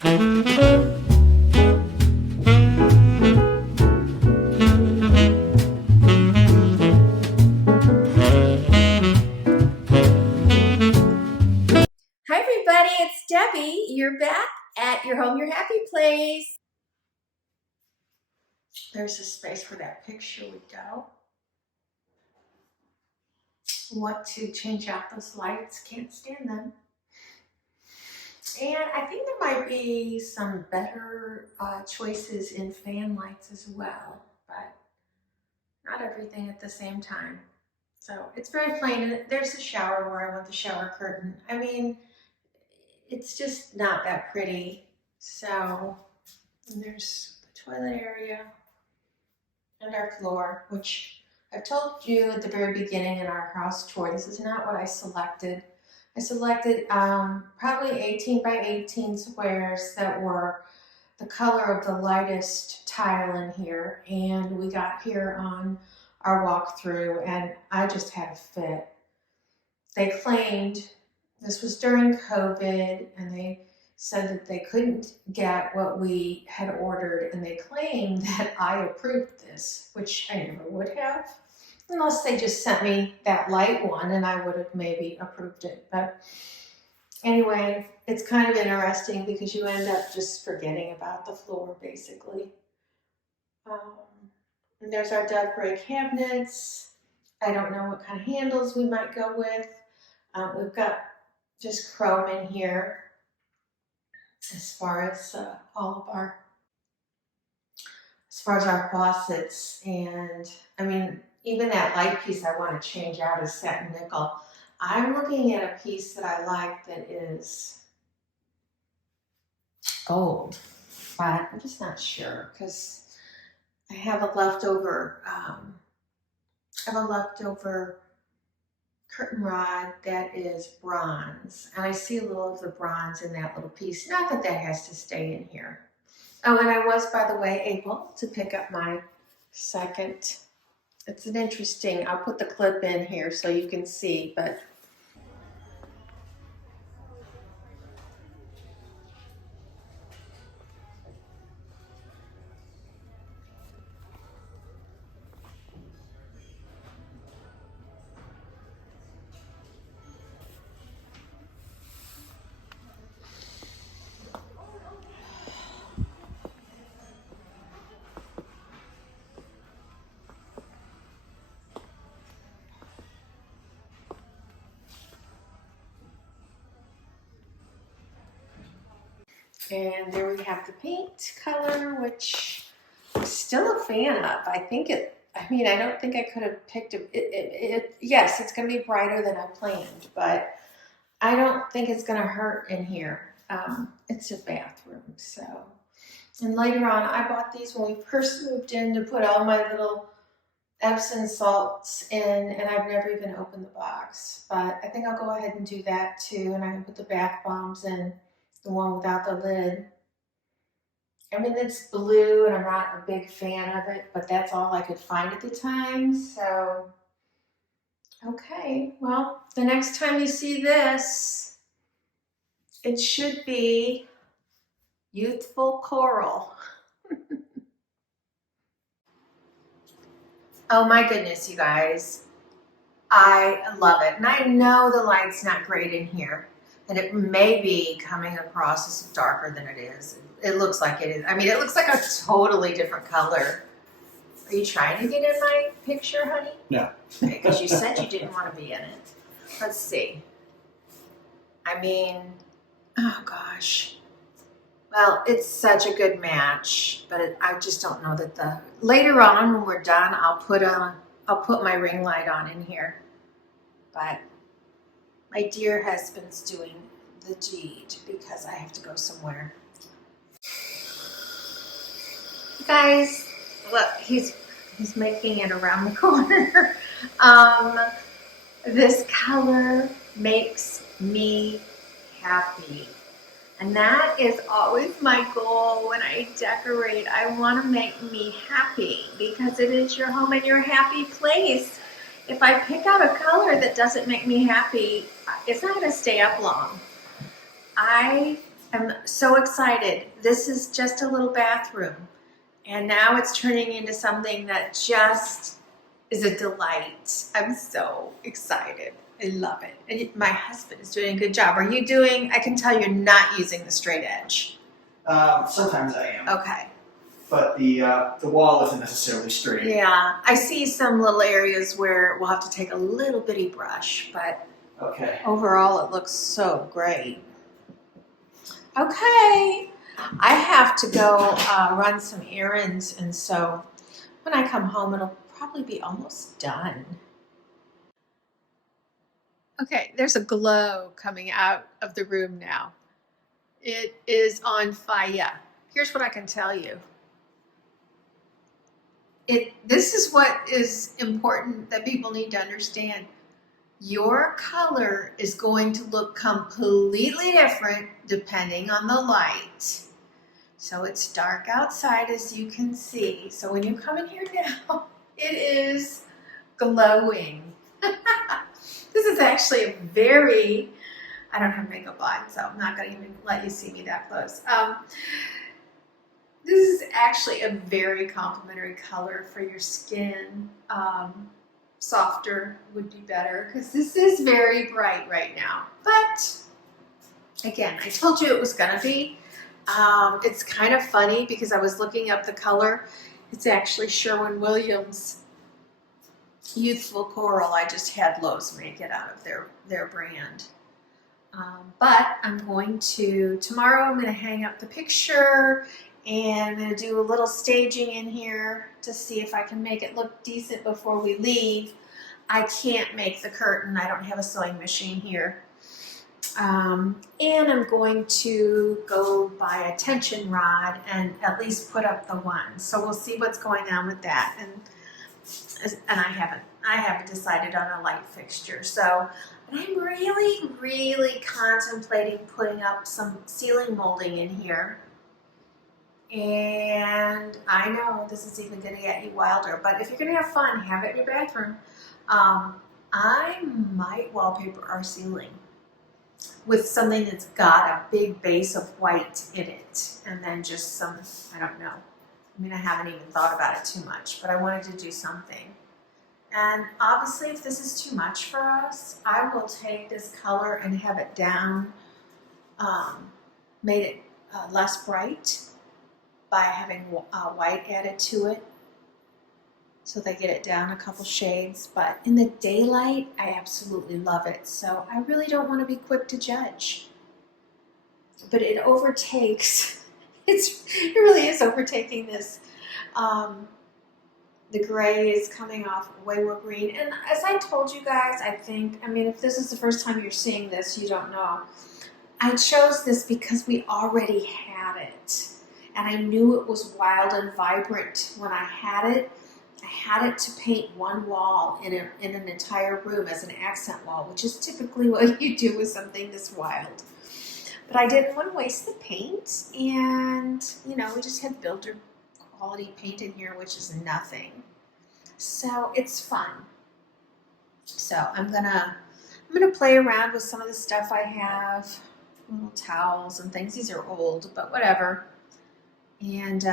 everybody, it's Debbie. You're back at your home, your happy place. There's a space where that picture would go. Want to change out those lights, can't stand them. And I think there might be some better choices in fan lights as well, but not everything at the same time. So it's very plain. There's a shower where I want the shower curtain. I mean, it's just not that pretty. So there's the toilet area and our floor, which I've told you at the very beginning in our house tour, this is not what I selected. I selected probably 18 by 18 squares that were the color of the lightest tile in here, and we got here on our walkthrough and I just had a fit. They claimed, this was during COVID, and they said that they couldn't get what we had ordered, and they claimed that I approved this, which I never would have, unless they just sent me that light one and I would have maybe approved it. But anyway, it's kind of interesting because you end up just forgetting about the floor, basically. And there's our Doug Gray cabinets. I don't know what kind of handles we might go with. We've got just chrome in here as far as all of our, as far as our faucets. And I mean, even that light piece I want to change out is satin nickel. I'm looking at a piece that I like that is gold, but I'm just not sure because I have a leftover, curtain rod that is bronze, and I see a little of the bronze in that little piece. Not that that has to stay in here. Oh, and I was, by the way, able to pick up my second. It's an interesting, I'll put the clip in here so you can see, but and there we have the paint color, which I'm still a fan of. I think it, I mean, I don't think I could have picked yes, it's going to be brighter than I planned, but I don't think it's going to hurt in here. It's a bathroom, so. And later on, I bought these when we first moved in to put all my little Epsom salts in, and I've never even opened the box, but I think I'll go ahead and do that too, and I can put the bath bombs in. The one without the lid. I mean, it's blue and I'm not a big fan of it, but that's all I could find at the time. So, okay, well, the next time you see this, it should be youthful coral. Oh my goodness, you guys. I love it. And I know the light's not great in here. And it may be coming across as darker than it is. It looks like it is. I mean, it looks like a totally different color. Are you trying to get in my picture, honey? No. Because you said you didn't want to be in it. Let's see. I mean, oh gosh. Well, it's such a good match, but I just don't know that later on when we're done, I'll put my ring light on in here. But my dear husband's doing the deed because I have to go somewhere. Guys, look, he's making it around the corner. This color makes me happy. And that is always my goal when I decorate. I want to make me happy because it is your home and your happy place. If I pick out a color that doesn't make me happy, it's not going to stay up long. I I'm so excited. This is just a little bathroom, and now it's turning into something that just is a delight. I'm so excited. I love it. And my husband is doing a good job. Are you doing, I can tell you're not using the straight edge. Sometimes I am. Okay. But the wall isn't necessarily straight. Yeah, I see some little areas where we'll have to take a little bitty brush, but okay. Overall it looks so great. Okay, I have to go run some errands, and so when I come home it'll probably be almost done. Okay, there's a glow coming out of the room now. It is on fire. Here's what I can tell you. This is what is important that people need to understand. Your color is going to look completely different depending on the light. So it's dark outside, as you can see. So when you come in here now, it is glowing. This is actually a very, I don't have makeup on, so I'm not going to even let you see me that close. This is actually a very complimentary color for your skin. Softer would be better because this is very bright right now. But again, I told you it was going to be. It's kind of funny because I was looking up the color. It's actually Sherwin-Williams Youthful Coral. I just had Lowe's make it out of their brand. But I'm going to, tomorrow I'm going to hang up the picture, and I'm going to do a little staging in here to see if I can make it look decent before we leave. I can't make the curtain. I don't have a sewing machine here. And I'm going to go buy a tension rod and at least put up the one. So we'll see what's going on with that. And I haven't decided on a light fixture. So I'm really contemplating putting up some ceiling molding in here. And I know this is even going to get you wilder, but if you're going to have fun, have it in your bathroom. I might wallpaper our ceiling with something that's got a big base of white in it, and then just some, I don't know. I mean, I haven't even thought about it too much, but I wanted to do something. And obviously, if this is too much for us, I will take this color and have it down, made it less bright by having white added to it, so they get it down a couple shades. But in the daylight, I absolutely love it. So I really don't want to be quick to judge. But it overtakes, it really is overtaking this. The gray is coming off way more green. And as I told you guys, I think, I mean, if this is the first time you're seeing this, you don't know. I chose this because we already had it. And I knew it was wild and vibrant when I had it. I had it to paint one wall in an entire room as an accent wall, which is typically what you do with something this wild. But I didn't want to waste the paint, and you know, we just had builder quality paint in here, which is nothing. So it's fun. So I'm gonna play around with some of the stuff I have, little towels and things. These are old, but whatever. And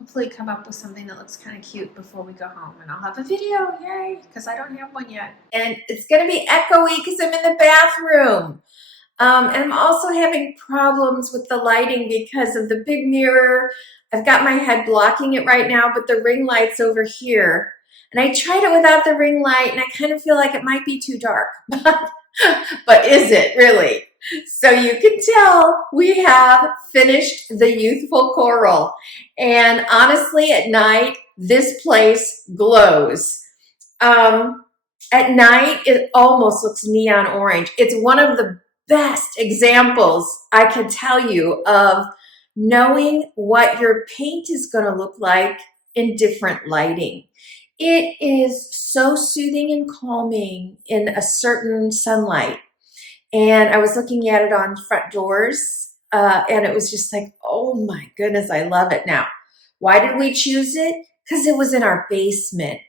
hopefully come up with something that looks kind of cute before we go home. And I'll have a video, yay, because I don't have one yet. And it's gonna be echoey because I'm in the bathroom. And I'm also having problems with the lighting because of the big mirror. I've got my head blocking it right now, but the ring light's over here. And I tried it without the ring light, and I kind of feel like it might be too dark. But is it really? So you can tell we have finished the Youthful Coral. And honestly, at night, this place glows. At night, it almost looks neon orange. It's one of the best examples I can tell you of knowing what your paint is going to look like in different lighting. It is so soothing and calming in a certain sunlight. And I was looking at it on front doors, and it was just like, oh my goodness, I love it. Now, why did we choose it? Because it was in our basement.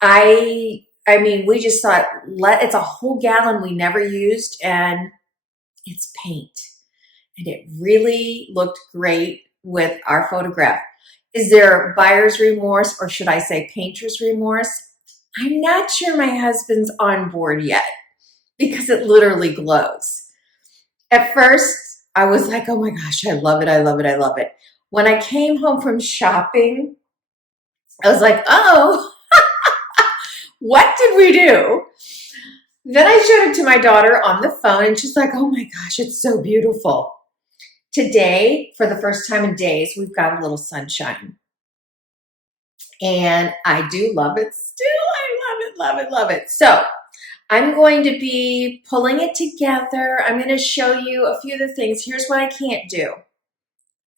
I mean, we just thought, it's a whole gallon we never used, and it's paint. and it really looked great with our photograph. Is there buyer's remorse, or should I say painter's remorse? I'm not sure my husband's on board yet because it literally glows. At first, I was like, oh my gosh, I love it, I love it, I love it. When I came home from shopping, I was like, oh, what did we do? Then I showed it to my daughter on the phone, and she's like, oh my gosh, it's so beautiful. Today, for the first time in days, we've got a little sunshine. And I do love it still. I love it, love it, love it. So I'm going to be pulling it together. I'm going to show you a few of the things. Here's what I can't do.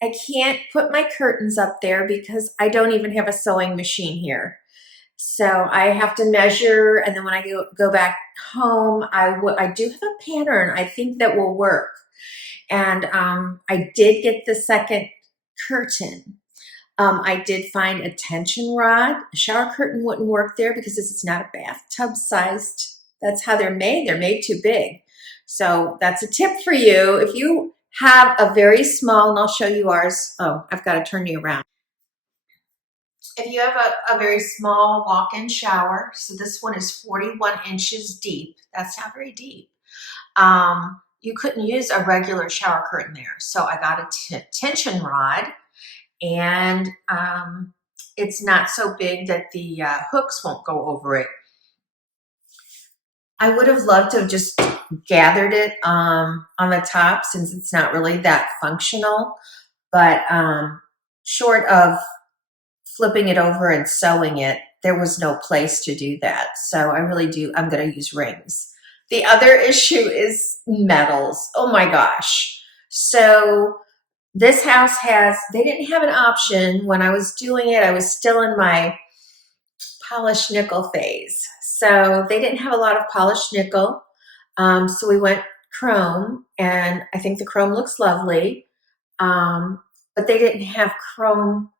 I can't put my curtains up there because I don't even have a sewing machine here. So I have to measure, and then when I go back home, I do have a pattern I think that will work. And I did get the second curtain. I did find a tension rod. A shower curtain wouldn't work there because this is not a bathtub sized. That's how they're made. They're made too big. So that's a tip for you. If you have a very small, and I'll show you ours. Oh, I've got to turn you around. If you have a very small walk-in shower, so this one is 41 inches deep. That's not very deep. You couldn't use a regular shower curtain there. So I got a tension rod, and it's not so big that the hooks won't go over it. I would have loved to have just gathered it on the top since it's not really that functional, but short of flipping it over and sewing it, there was no place to do that. So I'm going to use rings. The other issue is metals. Oh my gosh. So this house they didn't have an option. When I was doing it, I was still in my polished nickel phase. So they didn't have a lot of polished nickel. So we went chrome, and I think the chrome looks lovely. But they didn't have chrome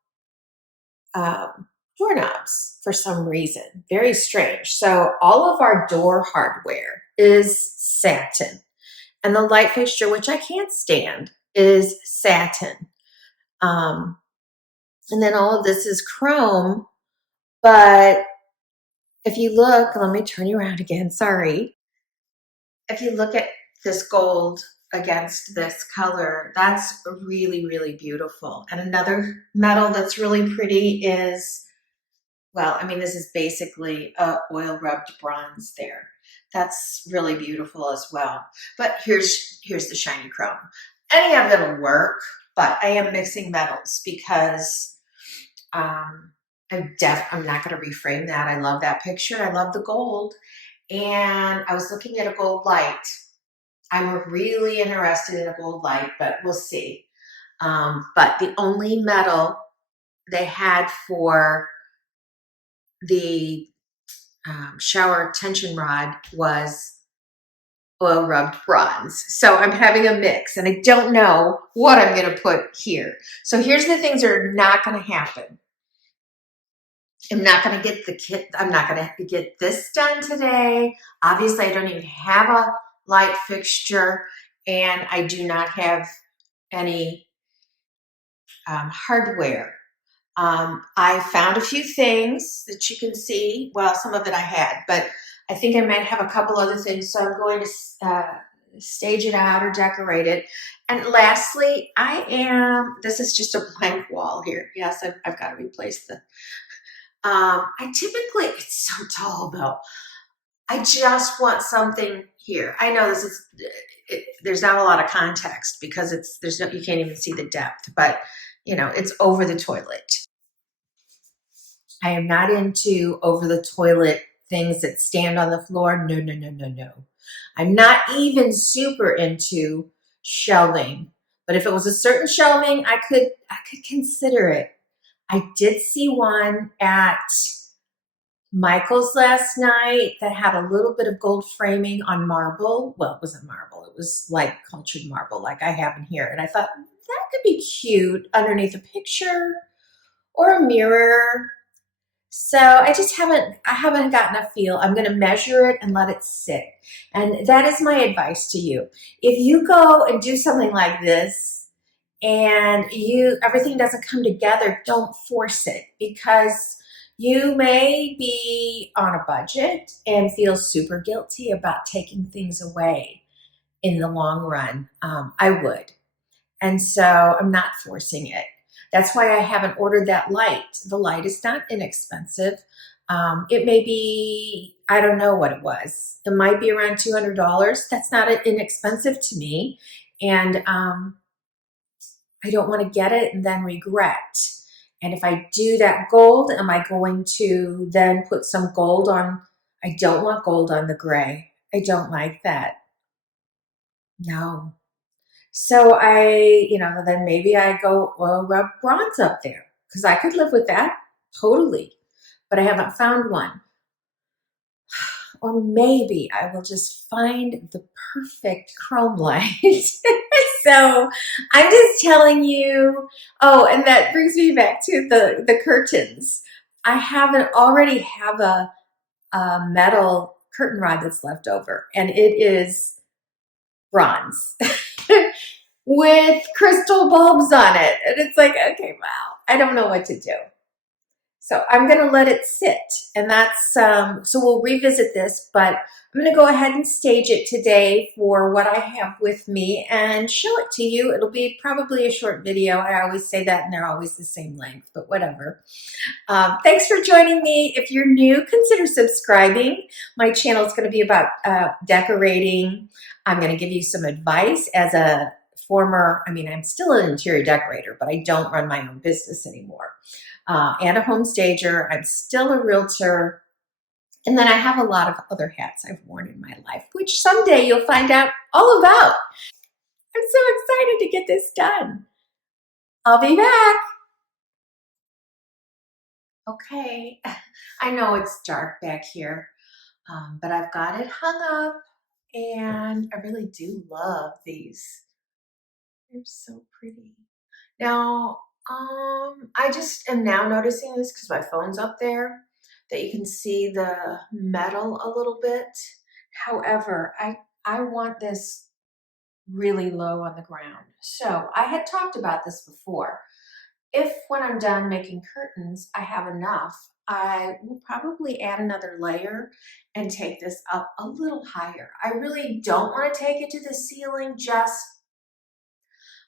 doorknobs for some reason. Very strange. So all of our door hardware is satin. And the light fixture, which I can't stand, is satin. And then all of this is chrome. But if you look, let me turn you around again, sorry. If you look at this gold against this color, that's really, really beautiful. And another metal that's really pretty is, well, I mean, this is basically a oil rubbed bronze there. That's really beautiful as well. But here's the shiny chrome. Any of it'll work, but I am mixing metals because I'm not going to reframe that. I love that picture. I love the gold. And I was looking at a gold light. I'm really interested in a gold light, but we'll see. But the only metal they had for the shower tension rod was oil rubbed bronze. So I'm having a mix, and I don't know what I'm going to put here. So here's the things that are not going to happen. I'm not going to get the kit. I'm not going to get this done today. Obviously, I don't even have a light fixture, and I do not have any hardware. I found a few things that you can see. Well, some of it I had, but I think I might have a couple other things. So I'm going to stage it out or decorate it. And lastly, this is just a blank wall here. Yes, I've got to replace it's so tall though. I just want something here. I know there's not a lot of context because you can't even see the depth, but it's over the toilet. I am not into over the toilet things that stand on the floor. No, no, no, no, no. I'm not even super into shelving, but if it was a certain shelving, I could consider it. I did see one at Michael's last night that had a little bit of gold framing on marble. Well, it wasn't marble. It was like cultured marble like I have in here. And I thought that could be cute underneath a picture or a mirror. So I haven't gotten a feel. I'm going to measure it and let it sit. And that is my advice to you. If you go and do something like this and everything doesn't come together, don't force it, because you may be on a budget and feel super guilty about taking things away in the long run. I would. And so I'm not forcing it. That's why I haven't ordered that light. The light is not inexpensive. It may be, I don't know what it was. It might be around $200. That's not inexpensive to me. And I don't want to get it and then regret. And if I do that gold, am I going to then put some gold on? I don't want gold on the gray. I don't like that. No. So then maybe I go, well, rub bronze up there, because I could live with that totally, but I haven't found one. Or maybe I will just find the perfect chrome light. So I'm just telling you. Oh, and that brings me back to the curtains. I already have a metal curtain rod that's left over, and it is bronze. With crystal bulbs on it. And it's like, okay, wow, I don't know what to do. So I'm going to let it sit. And that's, so we'll revisit this, but I'm going to go ahead and stage it today for what I have with me and show it to you. It'll be probably a short video. I always say that and they're always the same length, but whatever. Thanks for joining me. If you're new, consider subscribing. My channel is going to be about decorating. I'm going to give you some advice as a I'm still an interior decorator, but I don't run my own business anymore. And a home stager. I'm still a realtor. And then I have a lot of other hats I've worn in my life, which someday you'll find out all about. I'm so excited to get this done. I'll be back. Okay. I know it's dark back here, but I've got it hung up, and I really do love these. They're so pretty. Now, I just am now noticing this because my phone's up there, that you can see the metal a little bit. However, I want this really low on the ground. So I had talked about this before. If when I'm done making curtains, I have enough, I will probably add another layer and take this up a little higher. I really don't want to take it to the ceiling,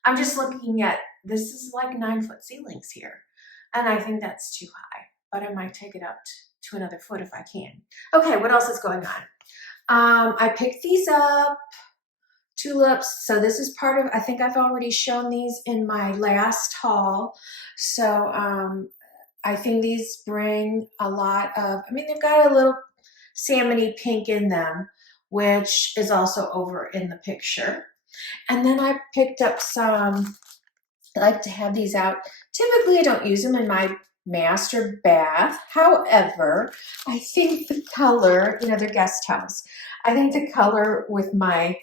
I'm just looking at, this is like 9-foot ceilings here. And I think that's too high, but I might take it up to another foot if I can. Okay, what else is going on? I picked these up, tulips. So this is part of, I think I've already shown these in my last haul. So I think these bring a lot of, they've got a little salmony pink in them, which is also over in the picture. And then I picked up some, I like to have these out. Typically I don't use them in my master bath. However, I think the color, they're guest house. I think the color with my,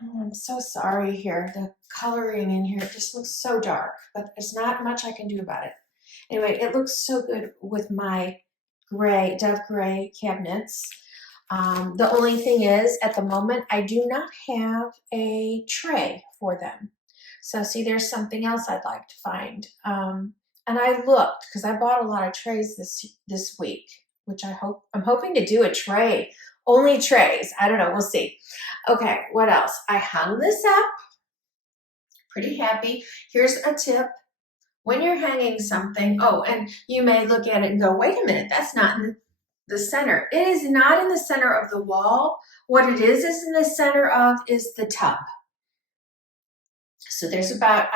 I'm so sorry here, the coloring in here, it just looks so dark, but there's not much I can do about it. Anyway, it looks so good with my gray, dove gray cabinets. The only thing is, at the moment, I do not have a tray for them. So see, there's something else I'd like to find. And I looked, because I bought a lot of trays this week, which I'm hoping to do a tray. Only trays. I don't know. We'll see. Okay, what else? I hung this up. Pretty happy. Here's a tip. When you're hanging something, and you may look at it and go, wait a minute, that's not in the center. It is not in the center of the wall. What it is in the center of is the tub. So there's about,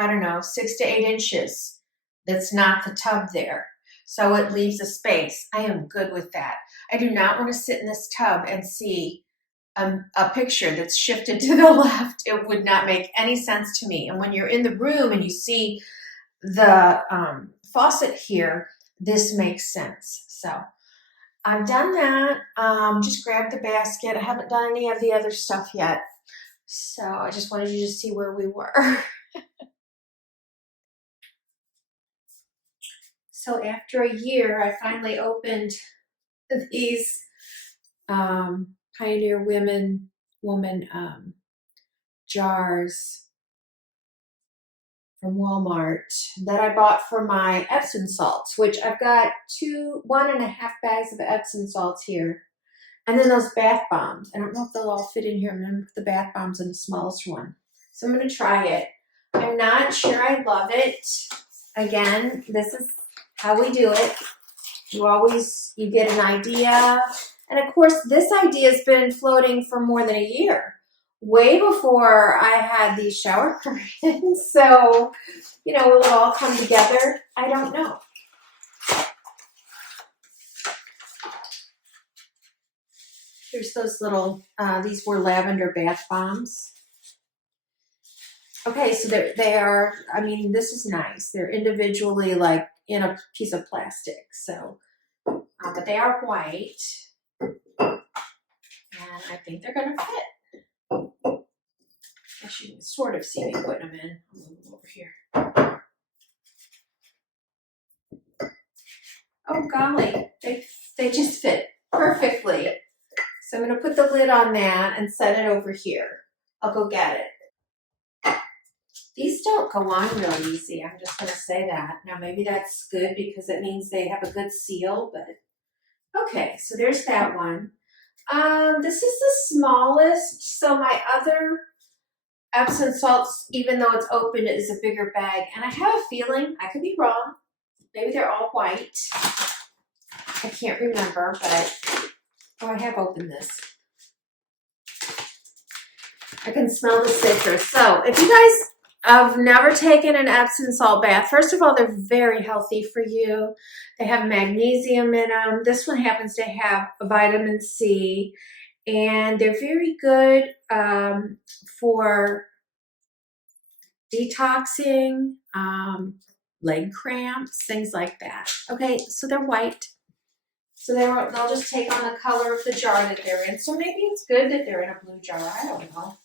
6 to 8 inches that's not the tub there. So it leaves a space. I am good with that. I do not want to sit in this tub and see a picture that's shifted to the left. It would not make any sense to me. And when you're in the room and you see the faucet here, this makes sense. So I've done that. Just grabbed the basket. I haven't done any of the other stuff yet. So I just wanted you to see where we were. So after a year, I finally opened these Pioneer Woman jars from Walmart that I bought for my Epsom salts, which I've got 1.5 bags of Epsom salts here. And then those bath bombs. I don't know if they'll all fit in here. I'm going to put the bath bombs in the smallest one. So I'm going to try it. I'm not sure I love it. Again, this is how we do it. You get an idea. And of course, this idea has been floating for more than a year. Way before I had these shower curtains. So, will it all come together? I don't know. Here's those little, these were lavender bath bombs. Okay, so they are, this is nice. They're individually like in a piece of plastic. So, but they are white. And I think they're going to fit. Guess you can sort of see me putting them in. I'll move them over here. Oh golly, they just fit perfectly. So I'm going to put the lid on that and set it over here. I'll go get it. These don't go on real easy. I'm just going to say that. Now maybe that's good because it means they have a good seal, but okay, so there's that one. This is the smallest, so my other Epsom salts, even though it's open, is a bigger bag. And I have a feeling, I could be wrong, maybe they're all white. I can't remember, but I have opened this. I can smell the citrus. So if you guys have never taken an Epsom salt bath, first of all, they're very healthy for you. They have magnesium in them. This one happens to have vitamin C, and they're very good for detoxing, leg cramps, things like that. Okay, so they're white. So they'll just take on the color of the jar that they're in. So maybe it's good that they're in a blue jar. I don't know.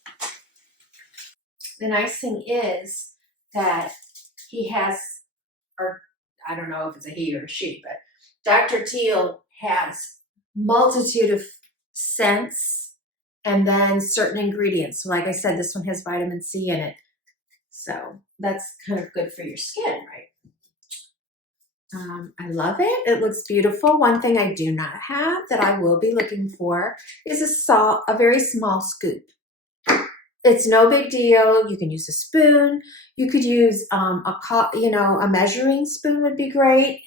The nice thing is that he has, or I don't know if it's a he or a she, but Dr. Teal has multitude of scents and then certain ingredients. So like I said, this one has vitamin C in it. So that's kind of good for your skin, right? I love it. It looks beautiful. One thing I do not have that I will be looking for is a very small scoop. It's no big deal. You can use a spoon. You could use a measuring spoon would be great.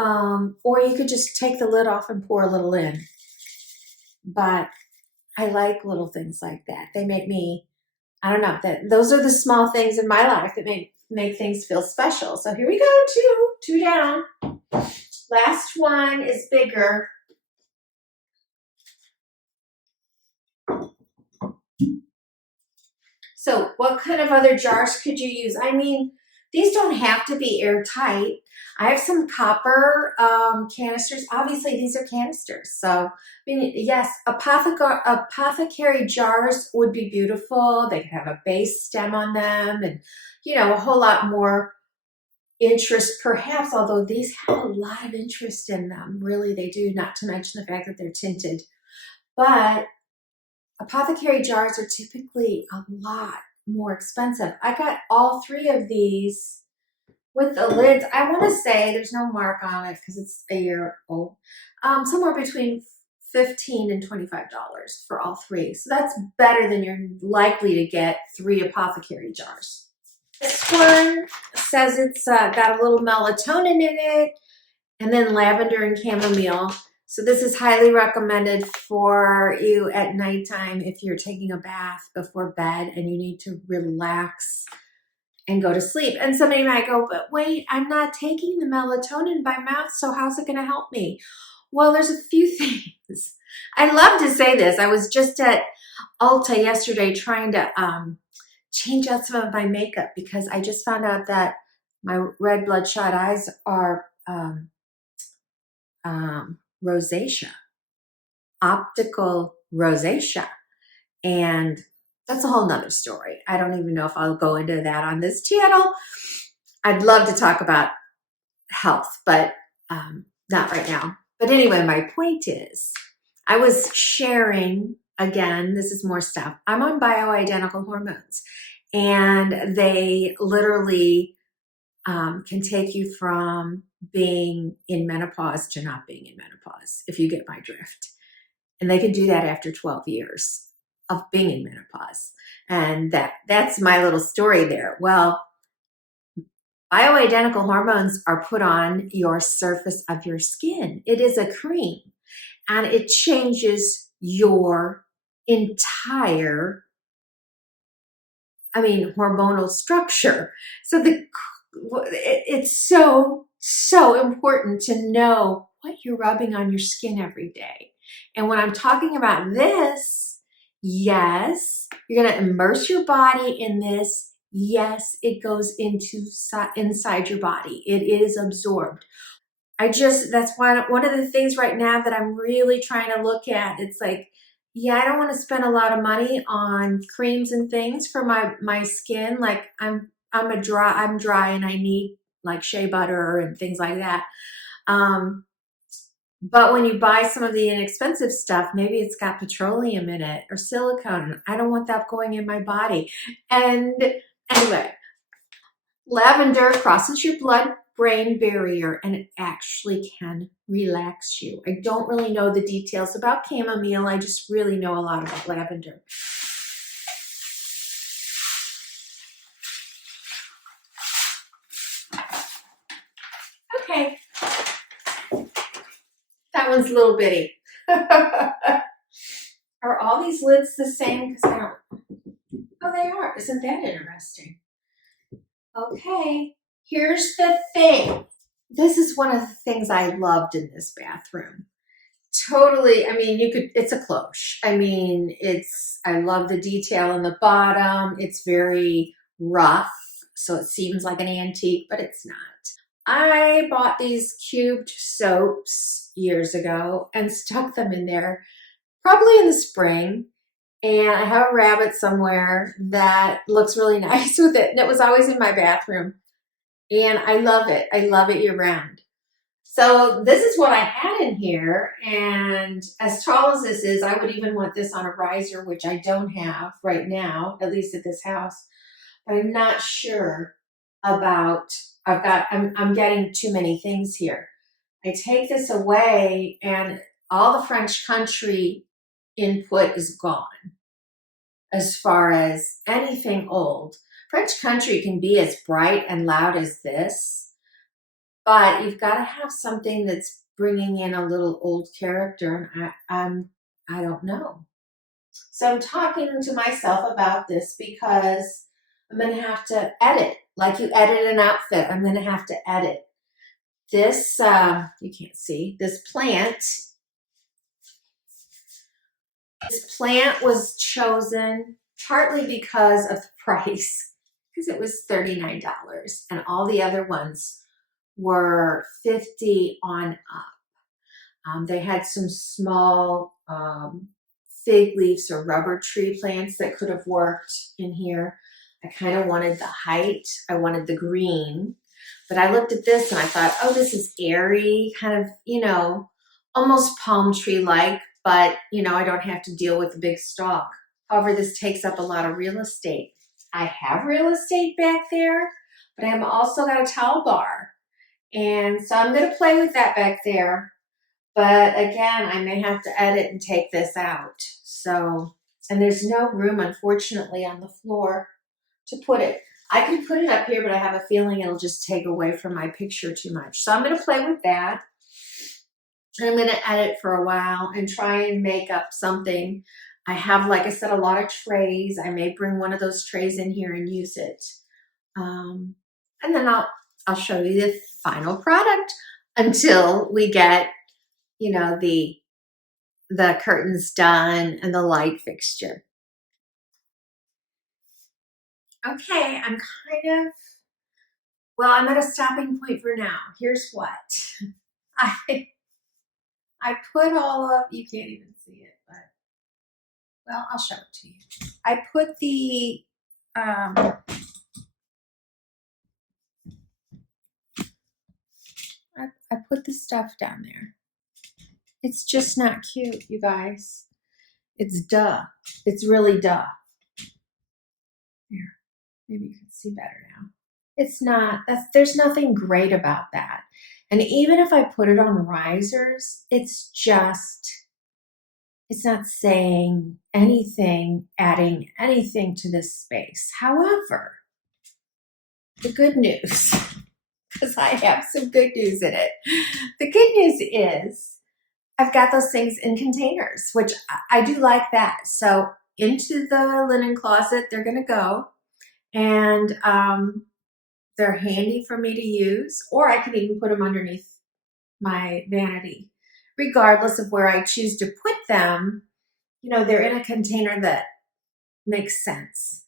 Or you could just take the lid off and pour a little in. But I like little things like that. They make me, I don't know, those are the small things in my life that make things feel special. So here we go, two down. Last one is bigger. So what kind of other jars could you use? These don't have to be airtight. I have some copper canisters. Obviously, these are canisters. So, yes, apothecary jars would be beautiful. They could have a base stem on them and, a whole lot more interest perhaps, although these have a lot of interest in them. Really, they do, not to mention the fact that they're tinted. But apothecary jars are typically a lot more expensive. I got all 3 of these with the lids. I want to say there's no mark on it because it's a year old. Somewhere between $15 and $25 for all 3. So that's better than you're likely to get 3 apothecary jars. This one says it's got a little melatonin in it and then lavender and chamomile. So this is highly recommended for you at nighttime if you're taking a bath before bed and you need to relax and go to sleep. And somebody might go, but wait, I'm not taking the melatonin by mouth, so how's it going to help me? Well, there's a few things. I love to say this. I was just at Ulta yesterday trying to change out some of my makeup because I just found out that my red bloodshot eyes are rosacea, optical rosacea. And that's a whole nother story. I don't even know if I'll go into that on this channel. I'd love to talk about health, but not right now. But anyway, my point is, I was sharing, again, this is more stuff. I'm on bioidentical hormones, and they literally can take you from being in menopause to not being in menopause, if you get my drift. And they can do that after 12 years of being in menopause. And that's my little story there. Well, bioidentical hormones are put on your surface of your skin. It is a cream, and it changes your entire, hormonal structure. So it's so important to know what you're rubbing on your skin every day. And when I'm talking about this, yes, you're going to immerse your body in this. Yes, it goes inside your body. It is absorbed. That's one of the things right now that I'm really trying to look at. It's like, yeah, I don't want to spend a lot of money on creams and things for my skin. Like I'm dry and I need like shea butter and things like that. But when you buy some of the inexpensive stuff, maybe it's got petroleum in it or silicone. I don't want that going in my body. And anyway, lavender crosses your blood-brain barrier, and it actually can relax you. I don't really know the details about chamomile. I just really know a lot about lavender. Okay. That one's a little bitty. Are all these lids the same? Because I don't. Oh, they are. Isn't that interesting? Okay. Here's the thing. This is one of the things I loved in this bathroom. Totally. It's a cloche. I love the detail on the bottom. It's very rough, so it seems like an antique, but it's not. I bought these cubed soaps years ago and stuck them in there, probably in the spring. And I have a rabbit somewhere that looks really nice with it. And it was always in my bathroom. And I love it. I love it year round. So this is what I had in here. And as tall as this is, I would even want this on a riser, which I don't have right now, at least at this house. But I'm not sure about, I'm getting too many things here. I take this away and all the French country input is gone. As far as anything old, French country can be as bright and loud as this, but you've got to have something that's bringing in a little old character, and I don't know. So I'm talking to myself about this because I'm going to have to edit. Like you edit an outfit, I'm going to have to edit. This, you can't see, this plant was chosen partly because of the price, because it was $39, and all the other ones were $50 on up. They had some small fig leaves or rubber tree plants that could have worked in here. I kind of wanted the height. I wanted the green. But I looked at this and I thought, oh, this is airy, kind of, almost palm tree-like, but, I don't have to deal with the big stalk. However, this takes up a lot of real estate. I have real estate back there, but I've also got a towel bar. And so I'm going to play with that back there. But again, I may have to edit and take this out. So, and there's no room, unfortunately, on the floor to put it. I could put it up here, but I have a feeling it'll just take away from my picture too much. So I'm going to play with that. And I'm going to edit for a while and try and make up something. I have, like I said, a lot of trays. I may bring one of those trays in here and use it. And then I'll show you the final product until we get, the curtains done and the light fixture. Okay, I'm I'm at a stopping point for now. Here's what. I put all of, you can't even see it, but, well, I'll show it to you. I put the, I put the stuff down there. It's just not cute, you guys. It's duh. It's really duh. Here, maybe you can see better now. It's not, there's nothing great about that. And even if I put it on risers, it's not saying anything, adding anything to this space. However, the good news, because I have some good news in it. The good news is I've got those things in containers, which I do like that. So into the linen closet, they're gonna go, and they're handy for me to use, or I can even put them underneath my vanity. Regardless of where I choose to put them, you know, they're in a container that makes sense.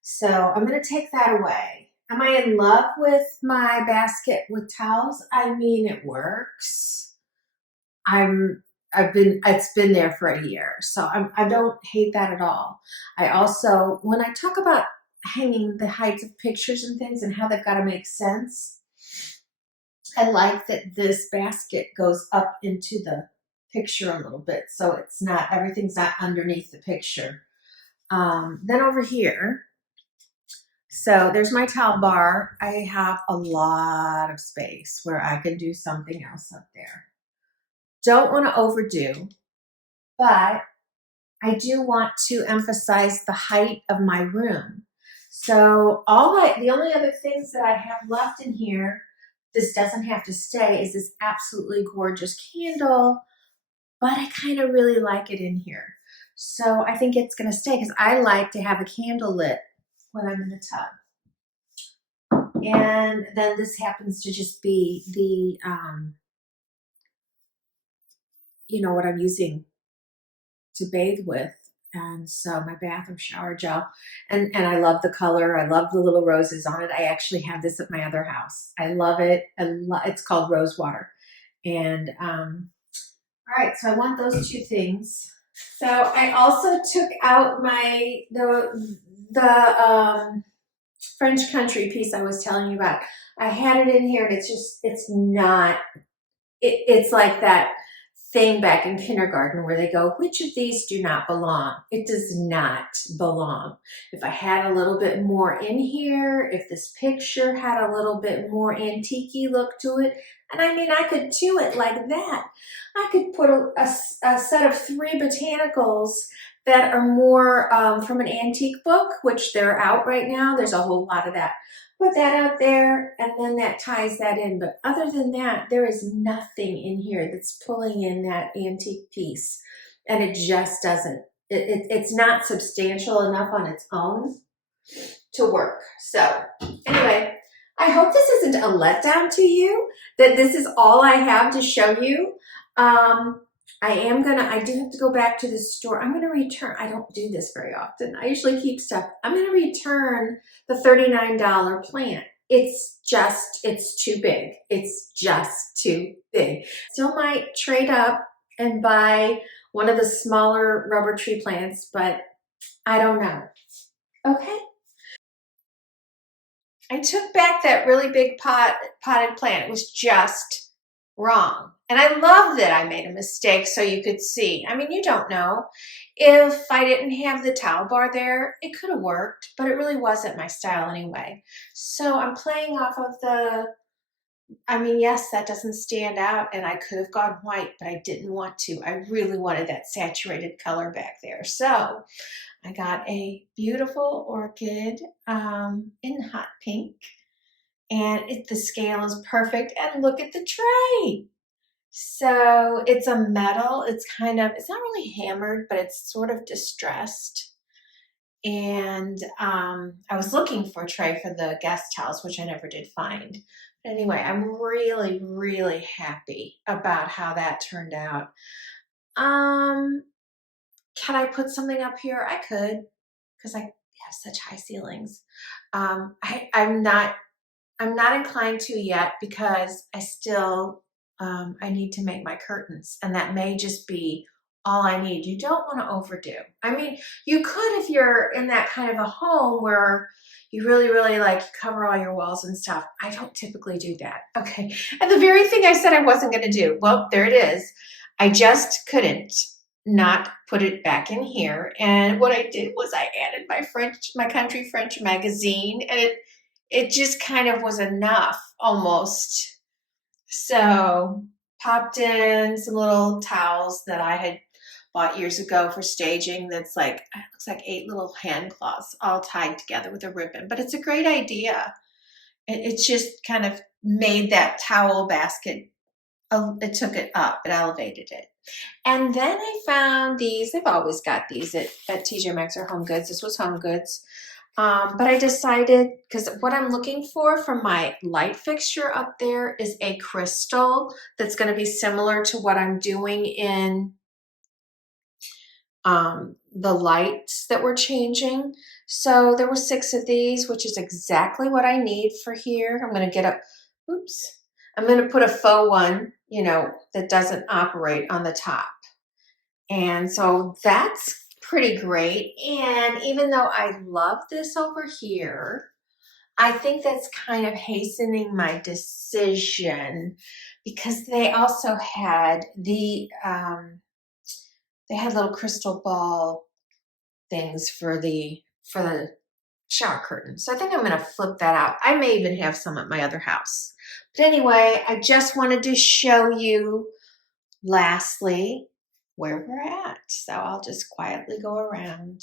So I'm gonna take that away. Am I in love with my basket with towels? I mean, it works. It's been there for a year, so I don't hate that at all. I also, when I talk about hanging the heights of pictures and things and how they've got to make sense, I like that this basket goes up into the picture a little bit, so it's not, everything's not underneath the picture. Then over here, so there's my towel bar. I have a lot of space where I can do something else up there. Don't want to overdo, but I do want to emphasize the height of my room. So the only other things that I have left in here, this doesn't have to stay, is this absolutely gorgeous candle, but I kind of really like it in here. So I think it's gonna stay because I like to have a candle lit when I'm in the tub. And then this happens to just be the, you know, what I'm using to bathe with. And so my bathroom shower gel, and I love the color. I love the little roses on it. I actually have this at my other house. I love it. It's called rose water. And all right, so I want those two things. So I also took out the French country piece I was telling you about. I had it in here, and it's not. It's like that thing back in kindergarten where they go, which of these do not belong? It does not belong. If I had a little bit more in here, if this picture had a little bit more antique-y look to it, and I mean, I could do it like that. I could put a set of 3 botanicals that are more from an antique book, which they're out right now. There's a whole lot of that. Put that out there, and then that ties that in. But other than that, there is nothing in here that's pulling in that antique piece. And it just doesn't. It's not substantial enough on its own to work. So anyway, I hope this isn't a letdown to you, that this is all I have to show you. I do have to go back to the store. I'm gonna return, I don't do this very often. I usually keep stuff. I'm gonna return the $39 plant. It's too big. It's just too big. Still might trade up and buy one of the smaller rubber tree plants, but I don't know. Okay. I took back that really big potted plant. It was just wrong. And I love that I made a mistake so you could see. I mean, you don't know. If I didn't have the towel bar there, it could have worked, but it really wasn't my style anyway. So I'm playing off of I mean, yes, that doesn't stand out, and I could have gone white, but I didn't want to. I really wanted that saturated color back there. So I got a beautiful orchid in hot pink, and the scale is perfect. And look at the tray. So it's a metal. It's not really hammered, but it's sort of distressed. And I was looking for a tray for the guest house, which I never did find. But anyway, I'm really, really happy about how that turned out. Can I put something up here? I could, because I have such high ceilings. I'm not inclined to yet, because I still I need to make my curtains, and that may just be all I need. You don't want to overdo. I mean, you could if you're in that kind of a home where you really, really like cover all your walls and stuff. I don't typically do that. Okay. And the very thing I said I wasn't going to do, well, there it is. I just couldn't not put it back in here. And what I did was I added my country French magazine, and it just kind of was enough almost. So popped in some little towels that I had bought years ago for staging. That's like, it looks like 8 little hand cloths all tied together with a ribbon, but it's a great idea. It's just kind of made that towel basket, it took it up, it elevated it. And then I found these. They've always got these at TJ Maxx or Home Goods. This was Home Goods. But I decided, because what I'm looking for from my light fixture up there is a crystal that's going to be similar to what I'm doing in the lights that we're changing. So there were 6 of these, which is exactly what I need for here. I'm going to get up, oops. I'm going to put a faux one, you know, that doesn't operate on the top. And so that's pretty great. And even though I love this over here, I think that's kind of hastening my decision, because they also had they had little crystal ball things for the shower curtain. So I think I'm going to flip that out. I may even have some at my other house. But anyway, I just wanted to show you, lastly, where we're at. So I'll just quietly go around.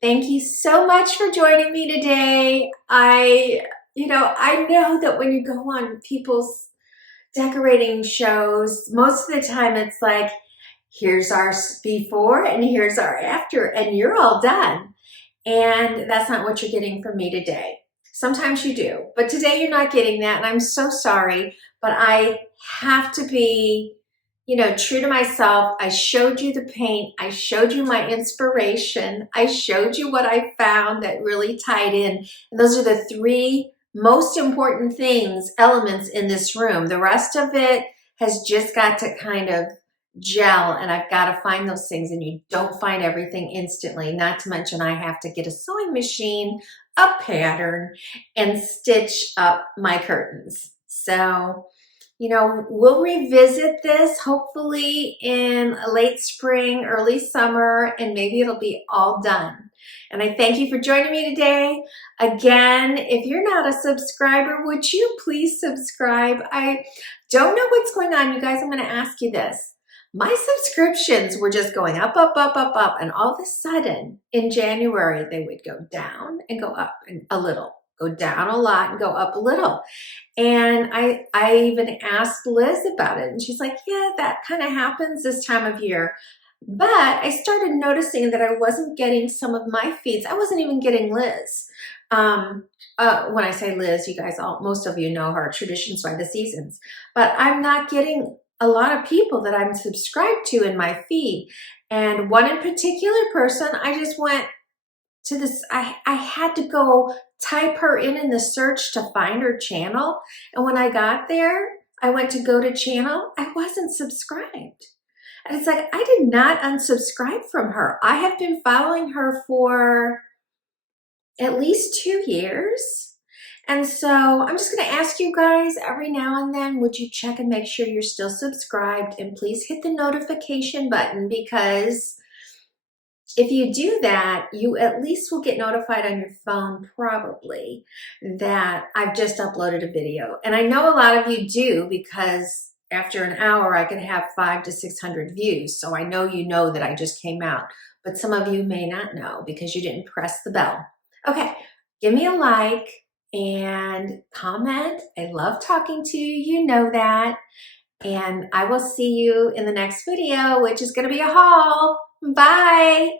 Thank you so much for joining me today. I know that when you go on people's decorating shows, most of the time it's like, here's our before and here's our after, and you're all done. And that's not what you're getting from me today. Sometimes you do, but today you're not getting that, and I'm so sorry, but I have to be, true to myself. I showed you the paint. I showed you my inspiration. I showed you what I found that really tied in. And those are the 3 most important elements in this room. The rest of it has just got to kind of gel, and I've got to find those things, and you don't find everything instantly. Not to mention I have to get a sewing machine, a pattern, and stitch up my curtains. So, we'll revisit this hopefully in late spring, early summer, and maybe it'll be all done. And I thank you for joining me today. Again, if you're not a subscriber, would you please subscribe? I don't know what's going on, you guys. I'm going to ask you this. My subscriptions were just going up, up, up, up, up. And all of a sudden in January, they would go down and go up a little, go down a lot and go up a little. And I even asked Liz about it, and she's like, yeah, that kind of happens this time of year. But I started noticing that I wasn't getting some of my feeds. I wasn't even getting Liz. When I say Liz, you guys most of you know her, Traditions by the Seasons. But I'm not getting a lot of people that I'm subscribed to in my feed. And one in particular person, I just went to this, I had to go type her in the search to find her channel. And when I got there, I went to go to channel, I wasn't subscribed. And it's like, I did not unsubscribe from her. I have been following her for at least 2 years. And so I'm just gonna ask you guys every now and then, would you check and make sure you're still subscribed, and please hit the notification button, because if you do that, you at least will get notified on your phone probably that I've just uploaded a video. And I know a lot of you do, because after an hour, I could have 500 to 600 views. So I know you know that I just came out, but some of you may not know because you didn't press the bell. Okay, give me a like and comment. I love talking to you, you know that. And I will see you in the next video, which is gonna be a haul. Bye.